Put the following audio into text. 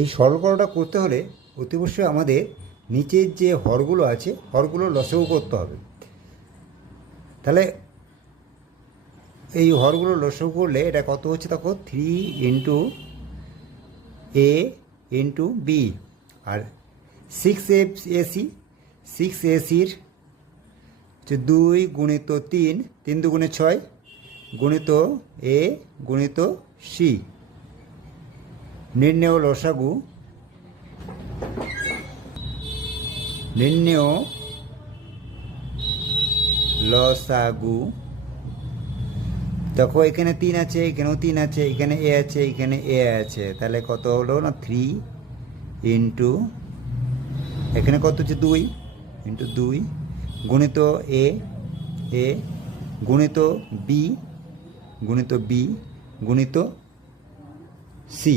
এই সরলকরণটা করতে হলে অতি অবশ্যই আমাদের নিচের যে হরগুলো আছে হরগুলো লসাগু করতে হবে। তাহলে এই হরগুলো লসাগু করলে এটা কত হচ্ছে দেখো, 3 × a × b, আর 6ac, 6ac-র হচ্ছে 2 × 3, 3 2 6 গুণিত a গুণিত c। নির্ণেয় লসাগু, নির্ণেয় লসাগু। দেখো এখানে 3 আছে, এখানেও 3 আছে, এখানে এ আছে, এখানে এ আছে, তাহলে কত হলো না 3 ইন্টু, এখানে কত হচ্ছে 2 ইন্টু 2 গুণিত এ এ গুণিত বি গুণিত বি গুণিত সি।